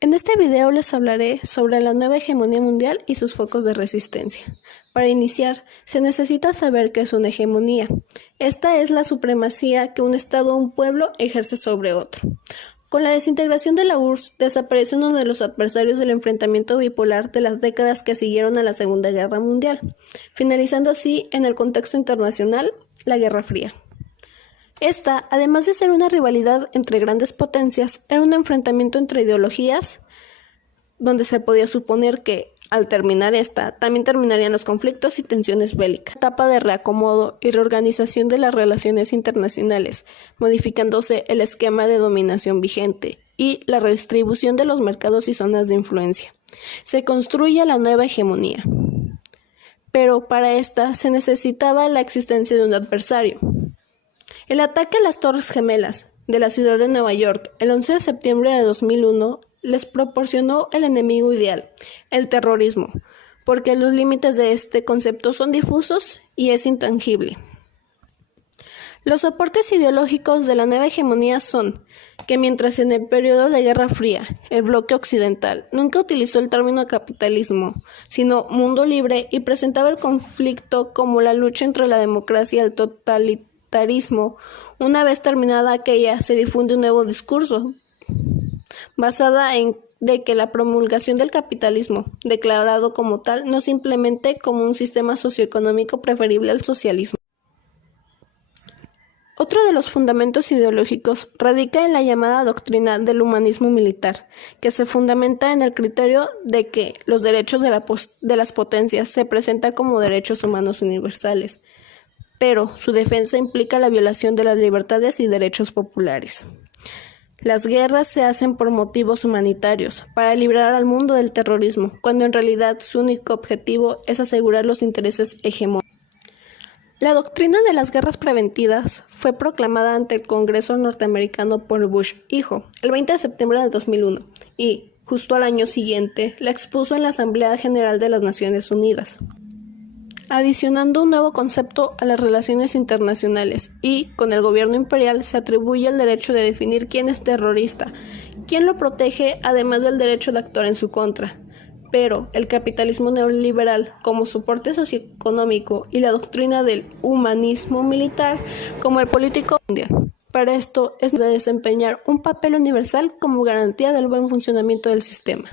En este video les hablaré sobre la nueva hegemonía mundial y sus focos de resistencia. Para iniciar, se necesita saber qué es una hegemonía. Esta es la supremacía que un Estado o un pueblo ejerce sobre otro. Con la desintegración de la URSS, desapareció uno de los adversarios del enfrentamiento bipolar de las décadas que siguieron a la Segunda Guerra Mundial, finalizando así, en el contexto internacional, la Guerra Fría. Esta, además de ser una rivalidad entre grandes potencias, era un enfrentamiento entre ideologías, donde se podía suponer que, al terminar esta, también terminarían los conflictos y tensiones bélicas. Etapa de reacomodo y reorganización de las relaciones internacionales, modificándose el esquema de dominación vigente y la redistribución de los mercados y zonas de influencia. Se construye la nueva hegemonía. Pero para esta se necesitaba la existencia de un adversario. El ataque a las Torres Gemelas de la ciudad de Nueva York el 11 de septiembre de 2001 les proporcionó el enemigo ideal, el terrorismo, porque los límites de este concepto son difusos y es intangible. Los soportes ideológicos de la nueva hegemonía son que mientras en el periodo de Guerra Fría el bloque occidental nunca utilizó el término capitalismo, sino mundo libre y presentaba el conflicto como la lucha entre la democracia y el totalitarismo, una vez terminada aquella se difunde un nuevo discurso basada en de que la promulgación del capitalismo, declarado como tal, no se implemente como un sistema socioeconómico preferible al socialismo. Otro de los fundamentos ideológicos radica en la llamada doctrina del humanismo militar, que se fundamenta en el criterio de que los derechos de las potencias se presentan como derechos humanos universales, pero su defensa implica la violación de las libertades y derechos populares. Las guerras se hacen por motivos humanitarios, para librar al mundo del terrorismo, cuando en realidad su único objetivo es asegurar los intereses hegemónicos. La doctrina de las guerras preventivas fue proclamada ante el Congreso norteamericano por Bush hijo el 20 de septiembre de 2001 y, justo al año siguiente, la expuso en la Asamblea General de las Naciones Unidas, adicionando un nuevo concepto a las relaciones internacionales y, con el gobierno imperial, se atribuye el derecho de definir quién es terrorista, quién lo protege, además del derecho de actuar en su contra. Pero el capitalismo neoliberal como soporte socioeconómico y la doctrina del humanismo militar como el político mundial. Para esto es de desempeñar un papel universal como garantía del buen funcionamiento del sistema.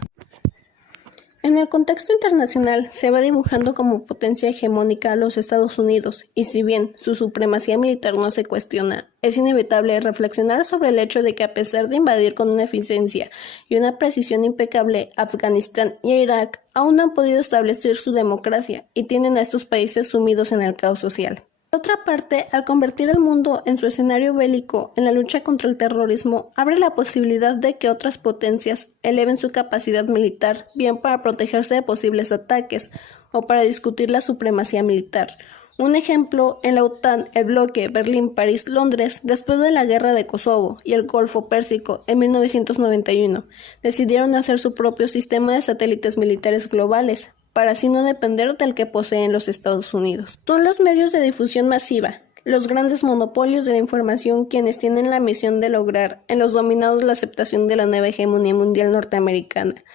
En el contexto internacional se va dibujando como potencia hegemónica a los Estados Unidos y si bien su supremacía militar no se cuestiona, es inevitable reflexionar sobre el hecho de que a pesar de invadir con una eficiencia y una precisión impecable Afganistán y Irak, aún no han podido establecer su democracia y tienen a estos países sumidos en el caos social. Por otra parte, al convertir el mundo en su escenario bélico en la lucha contra el terrorismo, abre la posibilidad de que otras potencias eleven su capacidad militar, bien para protegerse de posibles ataques o para discutir la supremacía militar. Un ejemplo, en la OTAN, el bloque Berlín-París-Londres, después de la guerra de Kosovo y el Golfo Pérsico en 1991, decidieron hacer su propio sistema de satélites militares globales, para así no depender del que poseen los Estados Unidos. Son los medios de difusión masiva, los grandes monopolios de la información quienes tienen la misión de lograr en los dominados la aceptación de la nueva hegemonía mundial norteamericana,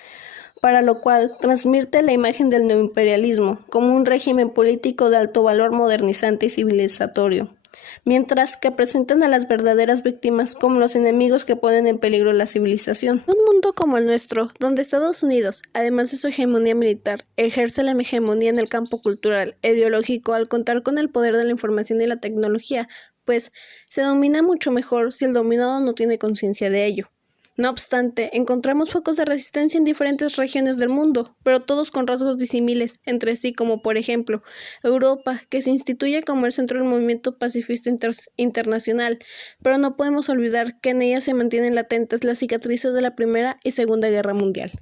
para lo cual transmite la imagen del neoimperialismo como un régimen político de alto valor modernizante y civilizatorio, mientras que presentan a las verdaderas víctimas como los enemigos que ponen en peligro la civilización. Un mundo como el nuestro, donde Estados Unidos, además de su hegemonía militar, ejerce la hegemonía en el campo cultural e ideológico al contar con el poder de la información y la tecnología, pues se domina mucho mejor si el dominado no tiene conciencia de ello. No obstante, encontramos focos de resistencia en diferentes regiones del mundo, pero todos con rasgos disímiles entre sí, como por ejemplo, Europa, que se instituye como el centro del movimiento pacifista internacional, pero no podemos olvidar que en ella se mantienen latentes las cicatrices de la Primera y Segunda Guerra Mundial.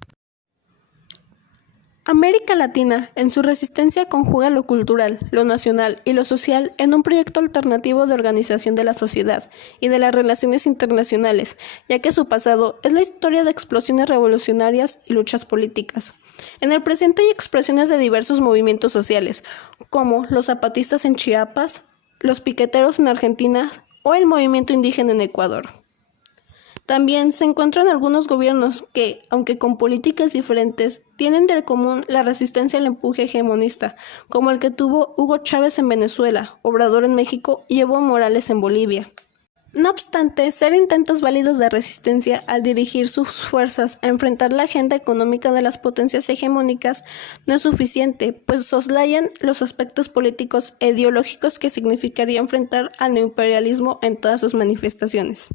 América Latina, en su resistencia, conjuga lo cultural, lo nacional y lo social en un proyecto alternativo de organización de la sociedad y de las relaciones internacionales, ya que su pasado es la historia de explosiones revolucionarias y luchas políticas. En el presente hay expresiones de diversos movimientos sociales, como los zapatistas en Chiapas, los piqueteros en Argentina o el movimiento indígena en Ecuador. También se encuentran algunos gobiernos que, aunque con políticas diferentes, tienen de común la resistencia al empuje hegemonista, como el que tuvo Hugo Chávez en Venezuela, Obrador en México y Evo Morales en Bolivia. No obstante, ser intentos válidos de resistencia al dirigir sus fuerzas a enfrentar la agenda económica de las potencias hegemónicas no es suficiente, pues soslayan los aspectos políticos e ideológicos que significaría enfrentar al neoimperialismo en todas sus manifestaciones.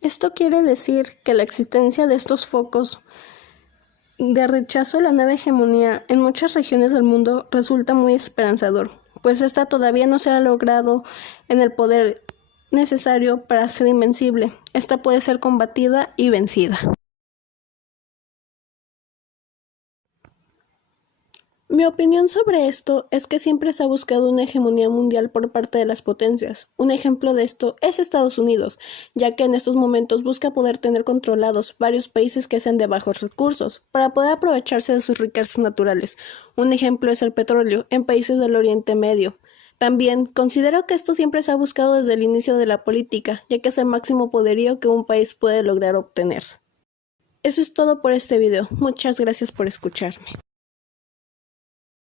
Esto quiere decir que la existencia de estos focos de rechazo a la nueva hegemonía en muchas regiones del mundo resulta muy esperanzador, pues esta todavía no se ha logrado en el poder necesario para ser invencible. Esta puede ser combatida y vencida. Mi opinión sobre esto es que siempre se ha buscado una hegemonía mundial por parte de las potencias. Un ejemplo de esto es Estados Unidos, ya que en estos momentos busca poder tener controlados varios países que sean de bajos recursos, para poder aprovecharse de sus riquezas naturales. Un ejemplo es el petróleo en países del Oriente Medio. También considero que esto siempre se ha buscado desde el inicio de la política, ya que es el máximo poderío que un país puede lograr obtener. Eso es todo por este video. Muchas gracias por escucharme.